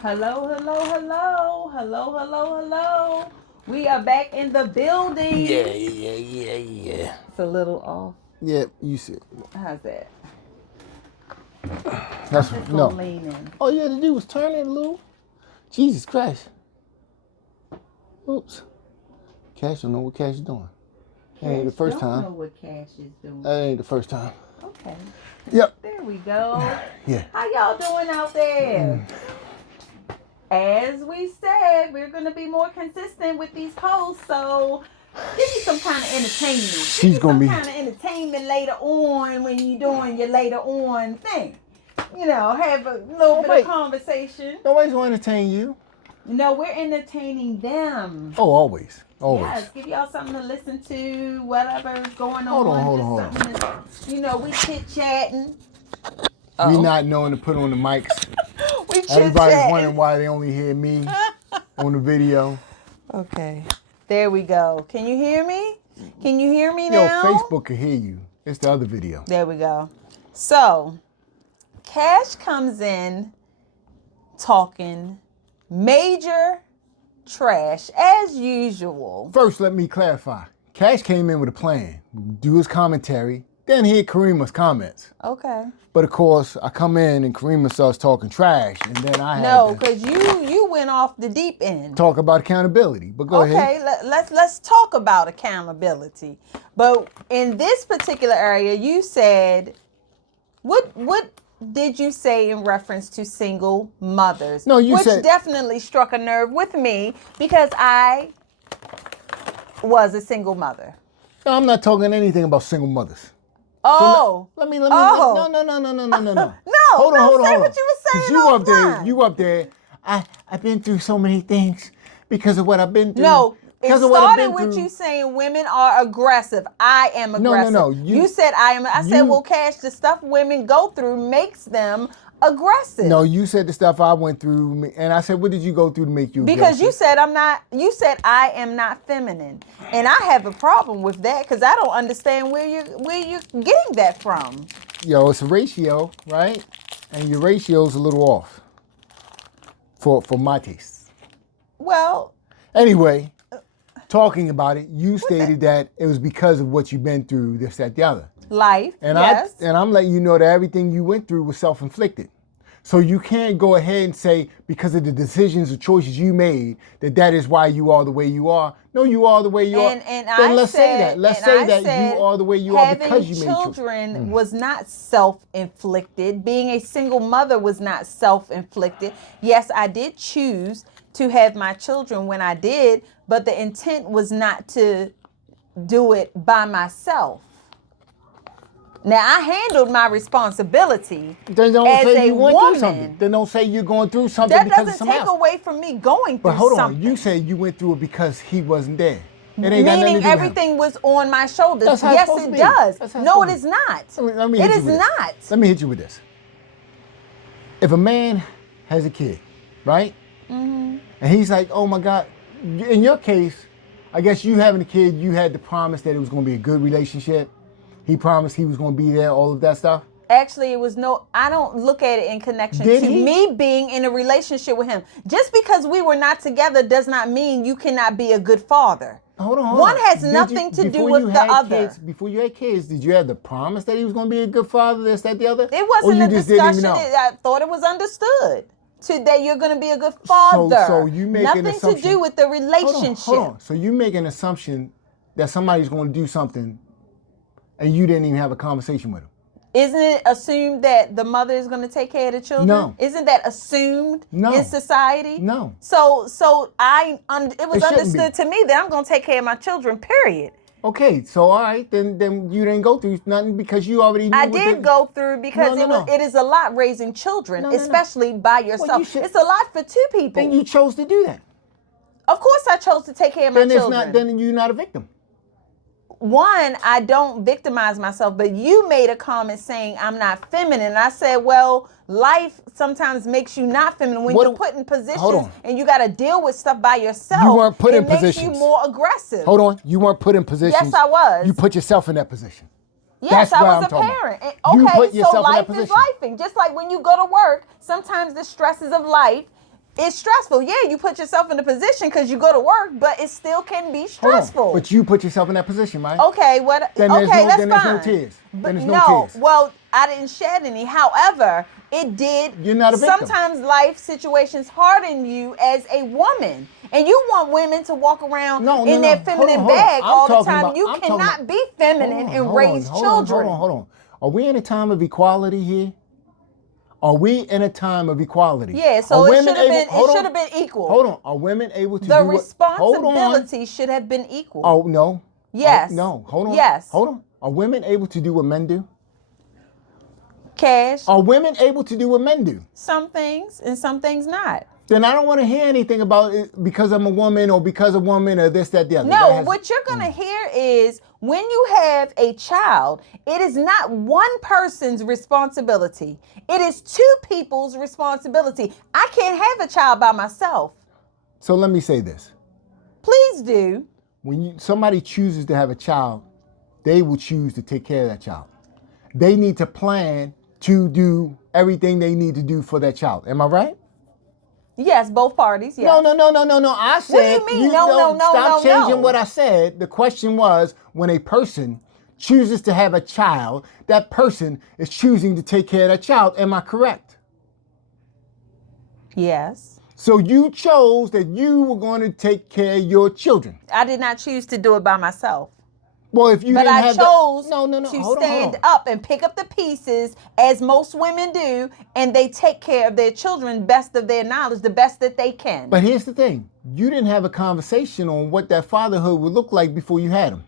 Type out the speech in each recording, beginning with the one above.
Hello, hello, hello, hello, hello, hello. We are back in the building. Yeah. It's a little off. Yeah, you see. How's that? That's Just no. gonna lean in. All you had to do was turn it a little. Jesus Christ. Oops. Cash don't know what Cash is doing. That ain't the first Don't know time. what Cash is doing. That ain't the first time. Okay. Yep. There we go. Yeah. How y'all doing out there? As we said, we're gonna be more consistent with these posts. So give me some kind of entertainment. She's gonna be some kind of entertainment later on when you're doing your later on thing. You know, have a little bit of conversation. Nobody's gonna entertain you. No, we're entertaining them. Oh, always. Always. Yes, give y'all something to listen to, whatever's going on. Hold on. You know, we chit-chatting. We not knowing to put on the mics. We chit-chatting. Everybody's wondering why they only hear me on the video. Okay. There we go. Can you hear me? Can you hear me now? Facebook can hear you. It's the other video. There we go. So, Cash comes in talking major trash as usual. First, let me clarify. Cash came in with a plan. Do his commentary, then hear Karima's comments. Okay. But of course, I come in and Karima starts talking trash, and then I No, had to because you went off the deep end. talk about accountability. But go ahead. Okay, let's talk about accountability. But in this particular area, you said, what did you say in reference to single mothers? No, you which said, definitely struck a nerve with me because I was a single mother. No, I'm not talking anything about single mothers. Oh. So let me. Oh. No. No, Hold on. say what you were saying. 'Cause you up there. I've been through so many things because of what I've been through. No, it Because of what I've started been with through. you saying women are aggressive. I am aggressive. No. You said I am. I said, well, Cash, the stuff women go through makes them aggressive. No, you said the stuff I went through, and I said, what did you go through to make you aggressive? Because you said I'm not. You said I am not feminine, and I have a problem with that because I don't understand where you're getting that from. Yo, it's a ratio, right? And your ratio's a little off for my tastes. Well, anyway, talking about it, you stated that it was because of what you've been through, this, that, the other. Life, and yes. I'm letting you know that everything you went through was self-inflicted. So you can't go ahead and say because of the decisions or choices you made that is why you are the way you are. No, you are the way you are. Then let's say that. Let's say that you are the way you are because you made choices. Having children was not self-inflicted. Being a single mother was not self-inflicted. Yes, I did choose to have my children when I did, but the intent was not to do it by myself. Now, I handled my responsibility as a woman. Then don't say you're going through something that because of doesn't something take else. away from me going through But hold something. on, you said you went through it because he wasn't there. It ain't got nothing Meaning to do with everything was on my shoulders. That's how Yes, it's it supposed does. to be. No, it is not. Let me hit It you is with not. This. Let me hit you with this. If a man has a kid, right? Mm-hmm. And he's like, oh my God. In your case, I guess you having a kid, you had to promise that it was going to be a good relationship. He promised he was going to be there, all of that stuff. Actually, it was I don't look at it in connection to me being in a relationship with him. Just because we were not together does not mean you cannot be a good father. Hold on. One has nothing to do with the other. Before you had kids, did you have the promise that he was going to be a good father, this, that, the other? It wasn't a discussion. I thought it was understood that you're going to be a good father. So you make an assumption. Nothing to do with the relationship. Hold on. So you make an assumption that somebody's going to do something and you didn't even have a conversation with him. Isn't it assumed that the mother is going to take care of the children? No. Isn't that assumed in society? No. So it was understood to me that I'm going to take care of my children, period. Okay, so all right, then you didn't go through nothing because you already knew. I did go through because it is a lot raising children, especially by yourself. It's a lot for two people. Then you chose to do that. Of course I chose to take care of my children. Then you're not a victim. One, I don't victimize myself, but you made a comment saying I'm not feminine. And I said, well, life sometimes makes you not feminine when you're put in positions and you got to deal with stuff by yourself. You weren't put in positions. It makes makes you more aggressive. Hold on. You weren't put in positions. Yes, I was. You put yourself in that position. Yes, I was a parent. Okay, so life is lifing. Just like when you go to work, sometimes the stresses of life It's stressful. Yeah, you put yourself in a position because you go to work, but it still can be Hold on. stressful. But you put yourself in that position, right? Okay, what? Then there's Okay, no, that's then there's fine. no tears. But Then there's no tears. well, I didn't shed any. However, it did. You're not a victim. Sometimes life situations harden you as a woman, and you want women to walk around in their feminine bag all the time. You cannot be feminine and raise children. Hold on. Are we in a time of equality here? Are we in a time of equality? Yeah, so it should have been equal. Hold on. Are women able to the do responsibility should have been equal. Oh, no. Yes. No, hold on. Yes. Hold on. Are women able to do what men do? Cash. Are women able to do what men do? Some things and some things not. Then I don't want to hear anything about it because I'm a woman or because a woman or this, that, the other. No, what you're going to hear is when you have a child, it is not one person's responsibility. It is two people's responsibility. I can't have a child by myself. So let me say this. Please do. When somebody chooses to have a child, they will choose to take care of that child. They need to plan to do everything they need to do for that child. Am I right? Yes, both parties. Yes. No. I said, what do you mean? No. Stop changing what I said. The question was, when a person chooses to have a child, that person is choosing to take care of that child. Am I correct? Yes. So you chose that you were going to take care of your children. I did not choose to do it by myself. Well, if you but didn't I have chose to stand up and pick up the pieces as most women do, and they take care of their children best of their knowledge, the best that they can. But here's the thing. You didn't have a conversation on what that fatherhood would look like before you had him.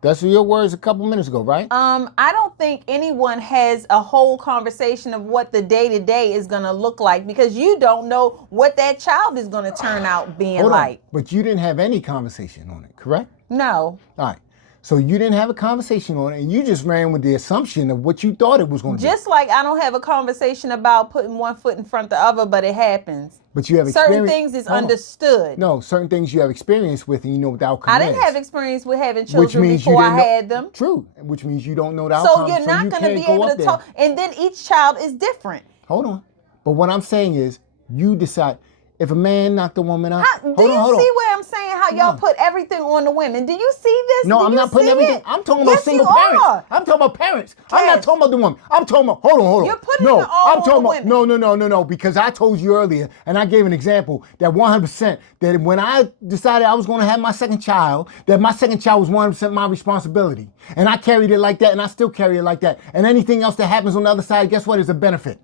That's your words a couple minutes ago, right? I don't think anyone has a whole conversation of what the day-to-day is going to look like because you don't know what that child is going to turn out being like. But you didn't have any conversation on it, correct? No. All right. So you didn't have a conversation on it, and you just ran with the assumption of what you thought it was going to be. Just like I don't have a conversation about putting one foot in front of the other, but it happens. But you have certain things is understood. No, certain things you have experience with, and you know what the outcome is. I didn't have experience with having children before I had them. True, which means you don't know the outcome. So you're not going to be able to talk. And then each child is different. Hold on. But what I'm saying is, you decide. If a man knocked a woman out, do you see where I'm saying how y'all put everything on the women? Do you see this? No, I'm not putting everything. I'm talking about single parents. I'm talking about parents. I'm not talking about the woman. I'm talking about. Hold on. You're putting it all on the women. No. Because I told you earlier, and I gave an example that 100% that when I decided I was going to have my second child, that my second child was 100% my responsibility, and I carried it like that, and I still carry it like that. And anything else that happens on the other side, guess what? Is a benefit.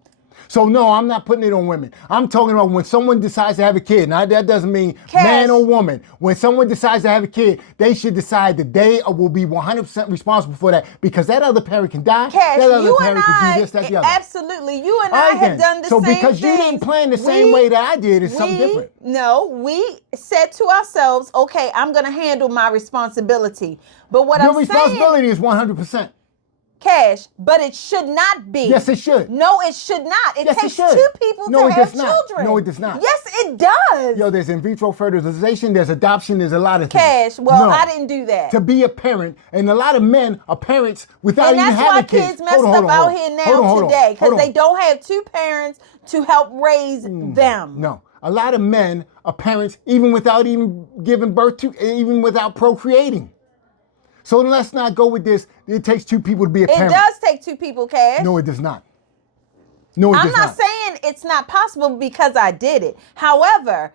So no, I'm not putting it on women. I'm talking about when someone decides to have a kid. Now that doesn't mean man or woman. When someone decides to have a kid, they should decide that they will be 100% responsible for that because that other parent can die. That other parent can do this, that, the other. Absolutely. You and I have done the same thing. So because you didn't plan the same way that I did, it's something different. No, we said to ourselves, okay, I'm going to handle my responsibility. But what your responsibility is 100%. Cash, but it should not be. Yes, it should. No, it should not. It takes two people to have children. No, it does not. Yes, it does. Yo, there's in vitro fertilization, there's adoption, there's a lot of things. Cash, well, I didn't do that. To be a parent, and a lot of men are parents without even having kids. And that's why kids messed up out here now today, because they don't have two parents to help raise them. No. A lot of men are parents even without even giving birth to, even without procreating. So let's not go with this. It takes two people to be a parent. It does take two people, Cash. No, it does not. No, it does not. I'm not saying it's not possible because I did it. However,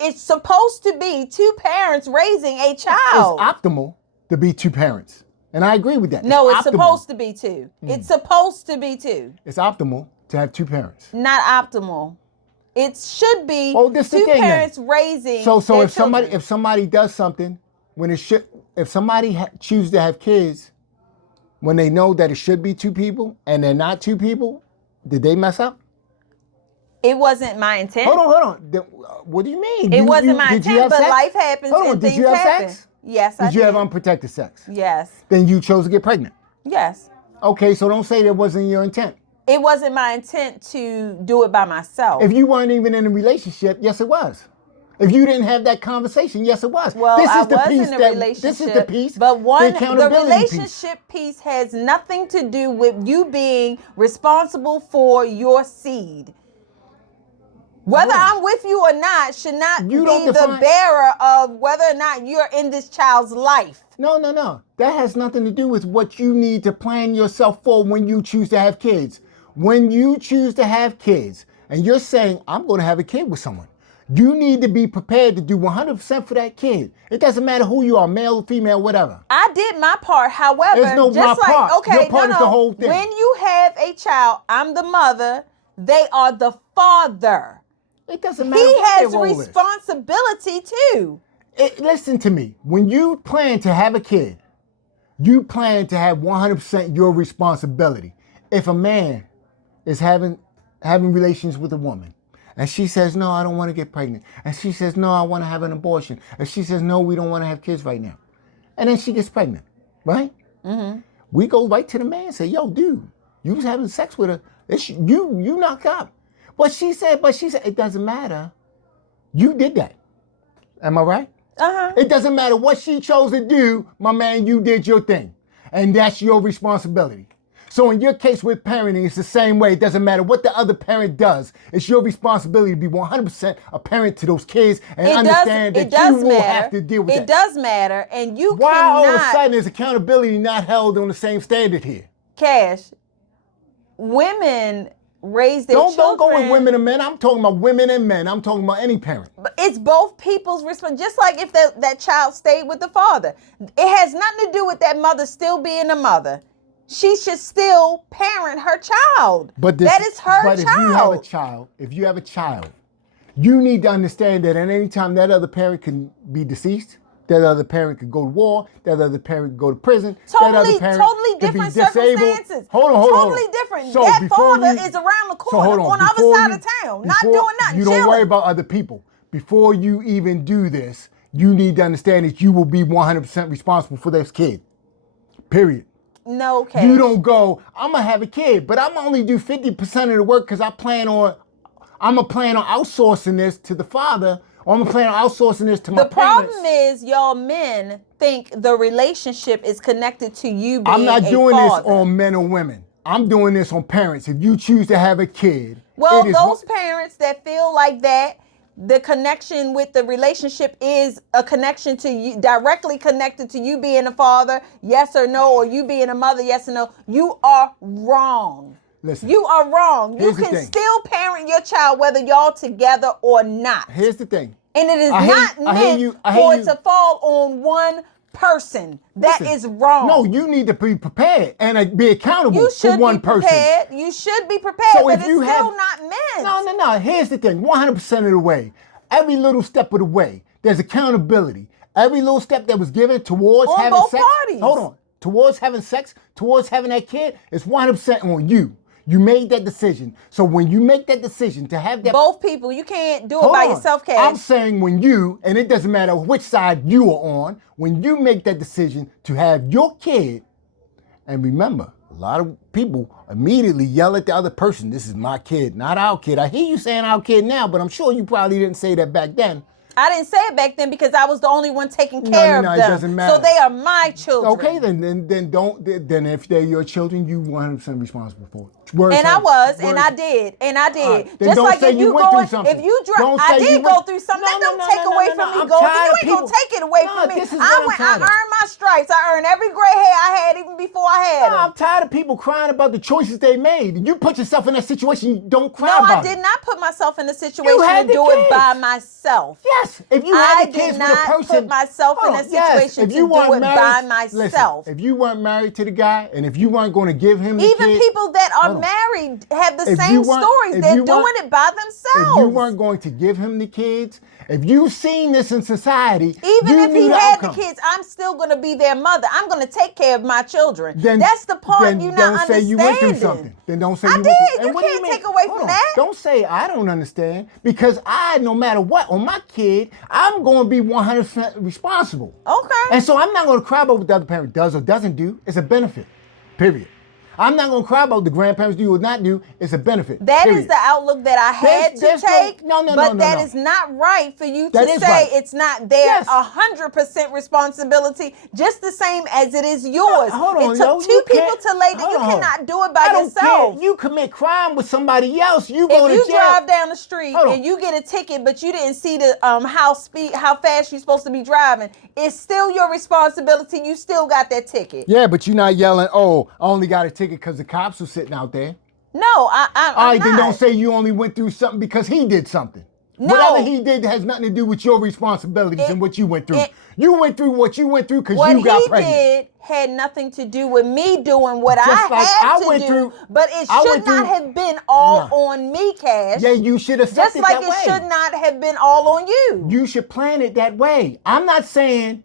it's supposed to be two parents raising a child. It's optimal to be two parents. And I agree with that. No, it's supposed to be two. It's supposed to be two. It's optimal to have two parents. Not optimal. It should be two parents raising So their if children. somebody does something when it should, if somebody chooses to have kids when they know that it should be two people and they're not two people, did they mess up? It wasn't my intent. Hold on. What do you mean? It wasn't my intent, but life happens and things happen. Did you have sex? Yes, I did. Did you have unprotected sex? Yes. Then you chose to get pregnant? Yes. Okay, so don't say that wasn't your intent. It wasn't my intent to do it by myself. If you weren't even in a relationship, yes, it was. If you didn't have that conversation, yes, it was. Well, I was in a relationship. This is the piece. But the relationship piece has nothing to do with you being responsible for your seed. Whether Right. I'm with you or not should not You don't be the define- bearer of whether or not you're in this child's life. No. That has nothing to do with what you need to plan yourself for when you choose to have kids. When you choose to have kids and you're saying, I'm going to have a kid with someone, you need to be prepared to do 100% for that kid. It doesn't matter who you are, male, female, whatever. I did my part. However, There's no just my like, part. okay, Your part is the whole thing. When you have a child, I'm the mother, they are the father. It doesn't matter He what has their role is. responsibility too. Listen to me. When you plan to have a kid, you plan to have 100% your responsibility. If a man is having relations with a woman, and she says, no, I don't want to get pregnant, and she says, no, I want to have an abortion, and she says, no, we don't want to have kids right now, and then she gets pregnant, right? Mm-hmm. We go right to the man and say, yo, dude, you was having sex with her. You knocked up. But she said, it doesn't matter. You did that. Am I right? Uh-huh. It doesn't matter what she chose to do, my man, you did your thing. And that's your responsibility. So in your case with parenting, it's the same way. It doesn't matter what the other parent does. It's your responsibility to be 100% a parent to those kids and understand that you will have to deal with that. It does matter, and you Why cannot. all of a sudden is accountability not held on the same standard here? Cash, women raise their children. Don't go with women and men. I'm talking about women and men. I'm talking about any parent. But it's both people's responsibility. Just like if that child stayed with the father. It has nothing to do with that mother still being a mother. She should still parent her child. But that is her but child. if you have a child, you need to understand that at any time that other parent can be deceased, that other parent could go to war, that other parent could go to prison, that other parent Totally could be different disabled. circumstances. Hold on. Totally different. So that before father you- is around the So corner hold on the other Before side you- of town, not before- doing nothing. You don't chilling. worry about other people. Before you even do this, you need to understand that you will be 100% responsible for this kid. Period. No, Cash. You don't go, I'm going to have a kid, but I'm only do 50% of the work because I'm going to plan on outsourcing this to the father, or I'm going to plan on outsourcing this to my The parents. problem is y'all men think the relationship is connected to you being I'm not a doing father. this on men or women. I'm doing this on parents. If you choose to have a kid, Well, it is those parents that feel like that, the connection with the relationship is a connection to you, directly connected to you being a father, yes or no, or you being a mother, yes or no. You are wrong. Listen, You are wrong. You here's the can thing. still parent your child whether y'all together or not. Here's the thing. And it is I hear- not I hear meant you- I hear for you. it to fall on one person. That Listen, is wrong. No, you need to be prepared and be accountable you for should one be person. prepared. You should be prepared, So but if it's you still have- not meant. No. Here's the thing. 100% of the way, every little step of the way, there's accountability. Every little step that was given towards On having both sex. parties. Hold on. Towards having sex, towards having that kid, it's 100% on you. You made that decision. So when you make that decision to have that. Both people, you can't do it Hold by on. yourself, Cash. I'm saying when you, and it doesn't matter which side you are on, when you make that decision to have your kid, and remember, a lot of people immediately yell at the other person, this is my kid, not our kid. I hear you saying our kid now, but I'm sure you probably didn't say that back then. I didn't say it back then because I was the only one taking care of it them. doesn't matter. So they are my children. Okay, then if they're your children, you 100% responsible for it. And I was, and I did. Then Just don't like say if you you went go, through something. if you drive, Don't I say you did went- go through something. That No, don't take away from me I'm going. tired You of ain't gonna people- take it away No, from me. this is what I'm tired I of. earned my stripes. I earned every gray hair I had even before I had I'm them. tired of people crying about the choices they made. You put yourself in that situation, you don't cry No, about I it. did not put myself in a situation had to the do it kids. by myself. Yes, if you had I the did kids with not a person, put myself in Hold a on, yes, situation if to you do weren't it married- by listen, myself. if you weren't married to the guy, and if you weren't going to give him the Even kid, people that are hold on. married have the If same you weren't- stories. if They're you doing weren't- it by themselves. if you weren't going to give him the kids, if you've seen this in society, Even you if knew he the had outcome. the kids, I'm still going to be their mother. I'm going to take care of my children. Then That's the part then you're not don't say understanding. you went through something. Then don't say I you went through. did. And You what do can't mean? take away Hold from on. that. Don't say I don't understand, because I, no matter what, on my kid, I'm going to be 100% responsible. Okay. And so I'm not going to cry about what the other parent does or doesn't do. It's a benefit. Period. I'm not gonna cry about the grandparents do or not do. It's a benefit. That period. is the outlook that I had There's to take. no, but that is not right for you That to is say right. it's not their Yes. 100% responsibility, just the same as it is yours. Hold on, it took yo, two you people can't- to lay that. hold You on, hold on. cannot do it by I don't yourself. care. You commit crime with somebody else. You go If to you jail. drive down the street Hold on. and you get a ticket, but you didn't see the how fast you're supposed to be driving, it's still your responsibility. You still got that ticket. Yeah, but you're not yelling, oh, I only got a ticket because the cops were sitting out there. No, I'm All right, not. then don't say you only went through something because he did something. No. Whatever he did has nothing to do with your responsibilities and what you went through. You went through what you went through because you got pregnant. What he did had nothing to do with me doing what Just like had I to went do, through- but it I should went not through- have been all on me, Cash. Yeah, you should have Just it like that it way. should not have been all on you. You should plan it that way. I'm not saying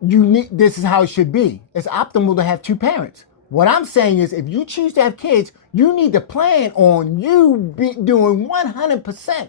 this is how it should be. It's optimal to have two parents. What I'm saying is if you choose to have kids, you need to plan on you doing 100%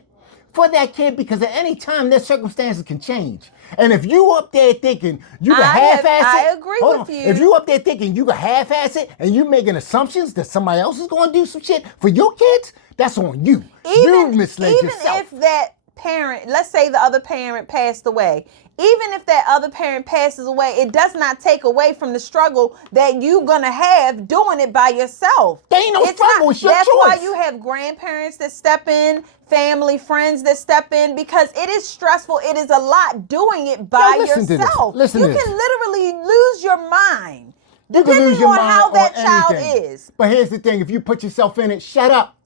for that kid because at any time their circumstances can change. And if you up there thinking you can half-ass it. I agree hold with on. you. If you up there thinking you can half-ass it and you making assumptions that somebody else is going to do some shit for your kids, that's on you. You misled yourself. Even if that parent, let's say the other parent passed away, even if that other parent passes away, it does not take away from the struggle that you're going to have doing it by yourself. There ain't no struggle. It's your That's choice. why you have grandparents that step in, family, friends that step in, because it is stressful. It is a lot doing it by listen to this. yourself. Listen you to this. can literally lose your mind. You can Depending lose your on mind how that on child anything. is. But here's the thing. If you put yourself in it, shut up.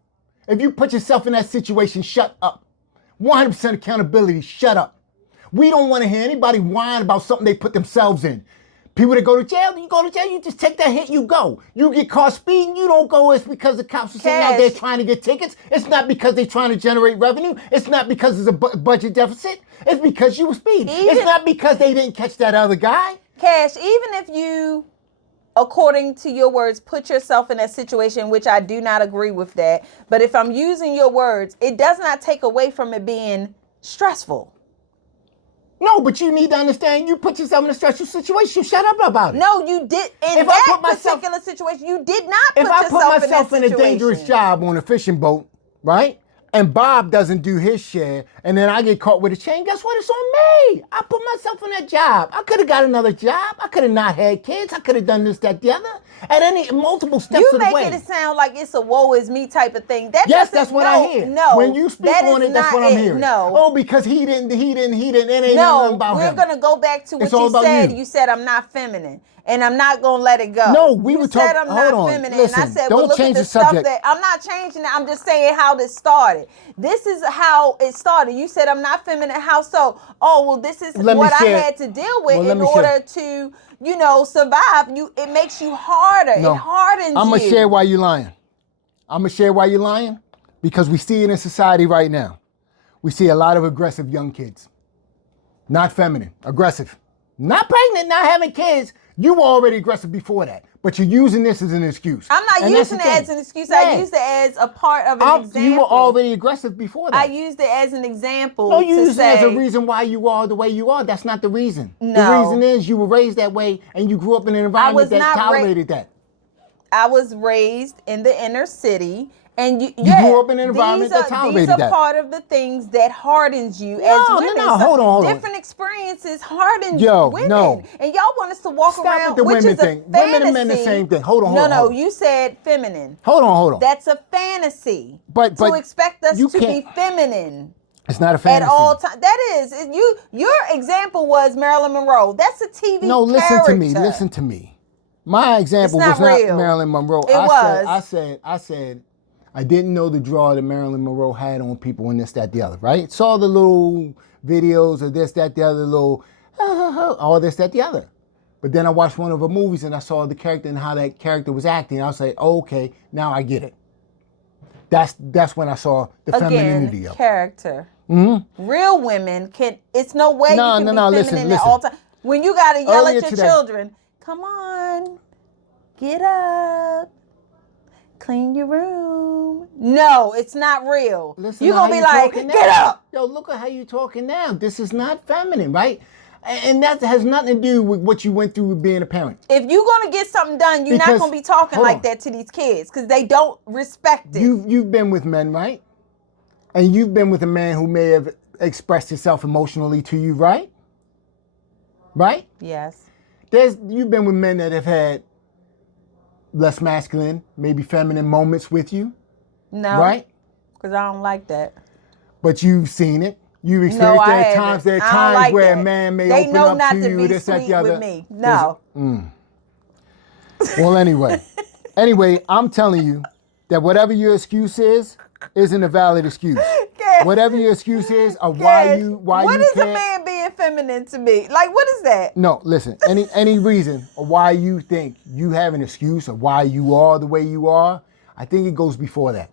If you put yourself in that situation, shut up. 100% accountability, shut up. We don't want to hear anybody whine about something they put themselves in. People that go to jail, you go to jail, you just take that hit, you go. You get caught speeding, you don't go. It's because the cops are sitting out there trying to get tickets. It's not because they're trying to generate revenue. It's not because there's a budget deficit. It's because you were speeding. It's not because they didn't catch that other guy. Cash, even if you, according to your words, put yourself in that situation, which I do not agree with that. But if I'm using your words, it does not take away from it being stressful. No, but you need to understand you put yourself in a stressful situation. Shut up about it. No, you did. In If I that put myself- particular situation, you did not put If I yourself put myself in in that a dangerous situation. job on a fishing boat, right? And Bob doesn't do his share, and then I get caught with a chain, guess what? It's on me. I put myself in that job. I could have got another job. I could have not had kids. I could have done this, that, the other. At any multiple steps You of the way. making it sound like it's a woe is me type of thing. Yes, doesn't- that's what no, I hear. No, When you speak that on is it, that's not what I'm it. hearing. No. Oh, because he didn't. It ain't nothing No, about we're him. gonna go back to what It's all you about said. you. You said I'm not feminine, and I'm not gonna let it go. No, we you were said talking- I'm hold not on. feminine, Listen, and I said, don't well, look change at the the stuff subject. that I'm not changing it. I'm just saying how this started. This is how it started. You said I'm not feminine. How so? Oh, well, this is Let me what I share. had to deal with Well, let in me share. order to, survive. It makes you harder. No. It hardens you. I'm gonna share why you lying. I'm gonna share why you're lying because we see it in society right now. We see a lot of aggressive young kids. Not feminine, aggressive. Not pregnant, not having kids. You were already aggressive before that, but you're using this as an excuse. I'm not And that's using the it thing. as an excuse. Yeah. I used it as a part of an example. You were already aggressive before that. I used it as an example No, you to use it say as a reason why you are the way you are. That's not the reason. No. The reason is you were raised that way and you grew up in an environment that tolerated that. I was raised in the inner city, and you grew up in an environment that tolerated these are that. part of the things that hardens you as No, women. no, hold on. Different experiences harden Yo, women, no. and y'all want us to walk Stop around, with the which women is a thing. fantasy. Women and men the same thing. Hold on. No, you said feminine. Hold on. That's a fantasy. But to expect us you to be can't- feminine. It's not a fantasy. At all times. That is, your example was Marilyn Monroe. That's a TV No, listen character. Listen to me. My example It's was not not real. Marilyn Monroe. It was. I said, I didn't know the draw that Marilyn Monroe had on people and this, that, the other, right? Saw the little videos of this, that, the other, little, all this, that, the other. But then I watched one of her movies and I saw the character and how that character was acting. I was like, oh, okay, now I get it. That's when I saw the femininity of it. Character. Mm-hmm. Real women can. It's no way you can be feminine listen. at all times. When you gotta yell Earlier at your today- children, come on, get up, clean your room. No, it's not real. Listen You're to gonna how be you like, talking get now. up. Yo, look at how you talking now. This is not feminine, right? And that has nothing to do with what you went through with being a parent. If you're gonna get something done, you're not Because- gonna be talking hold like on. that to these kids because they don't respect it. You've been with men, right? And you've been with a man who may have expressed himself emotionally to you, right? Right? Yes. You've been with men that have had less masculine, maybe feminine moments with you, No. right? Because I don't like that. But you've seen it. You've No, experienced I there are haven't. times I don't like where that. a man may They open know up not to to you, be this, that, sweet the other. with me. No. Well, anyway, I'm telling you that whatever your excuse is, isn't a valid excuse. Cash, Whatever your excuse is of why Cash, you what is a can't. man being feminine to me? Like, what is that? No, listen. Any reason of why you think you have an excuse of why you are the way you are, I think it goes before that.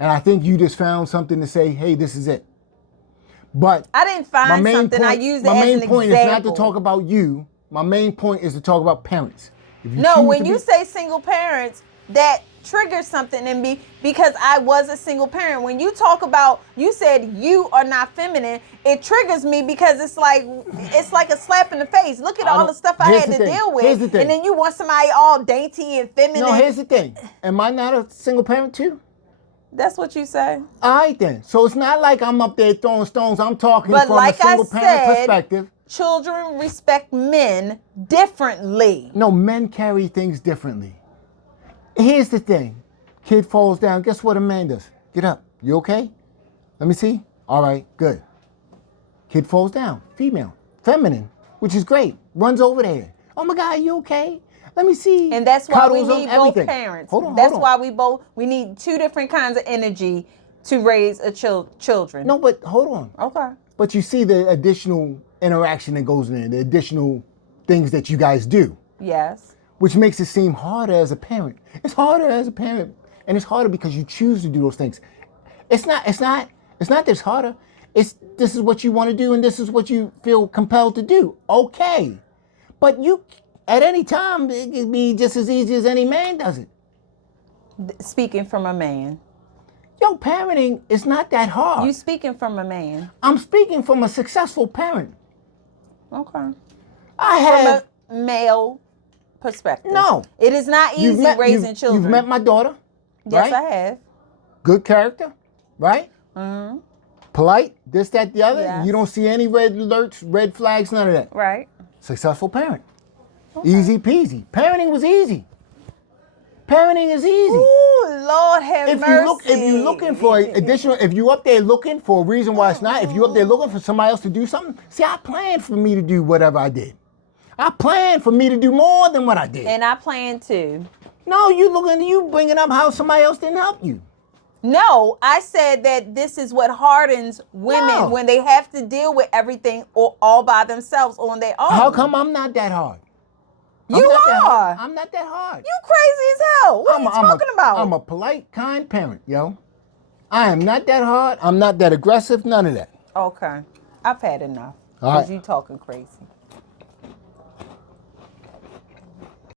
And I think you just found something to say, hey, this is it. But I didn't find something. I used it as an my main point is not to example. talk about you. My main point is to talk about parents. If you No, choose when to you be- say single parents, that triggers something in me because I was a single parent. When you talk about, you said you are not feminine, it triggers me because it's like a slap in the face. Look at all the stuff I Here's had the to thing. deal Here's with, the thing. and then you want somebody all dainty and feminine. No, here's the thing. Am I not a single parent too? That's what you say. All right then. So it's not like I'm up there throwing stones. I'm talking But from like a single I parent said, perspective. children respect men differently. No, men carry things differently. Here's the thing. Kid falls down. Guess what a man does? Get up. You okay? Let me see. All right, good. Kid falls down. Female. Feminine, which is great. Runs over there. Oh my God, you okay? Let me see. And that's why we Cuddles them, need everything. both parents. Hold on, That's hold on. why we need two different kinds of energy to raise a children. No, but hold on. Okay. But you see the additional interaction that goes in, the additional things that you guys do, Yes. which makes it seem harder as a parent. It's harder as a parent, and it's harder because you choose to do those things. It's not that it's harder. This is what you want to do, and this is what you feel compelled to do. Okay, but you at any time it can be just as easy as any man does it. Speaking from a man. Yo, parenting is not that hard. You speaking from a man. I'm speaking from a successful parent. Okay. I have. From a male perspective. No. It is not easy raising children. You've met my daughter. Yes, right? I have. Good character, right? Mm-hmm. Polite, this, that, the other. Yes. You don't see any red alerts, red flags, none of that. Right. Successful parent. Okay. Easy peasy. Parenting was easy. Parenting is easy. Ooh, Lord have mercy. If you're looking for additional, if you up there looking for a reason why it's not, if you up there looking for somebody else to do something, see, I planned for me to do whatever I did. I planned for me to do more than what I did. And I plan to. No, you bringing up how somebody else didn't help you. No, I said that this is what hardens women No. when they have to deal with everything all by themselves on their own. How come I'm not that hard? You are. I'm not that hard. You crazy as hell. What are you talking about? I'm a polite, kind parent, yo. I am not that hard. I'm not that aggressive. None of that. Okay. I've had enough. All right. Because you talking crazy.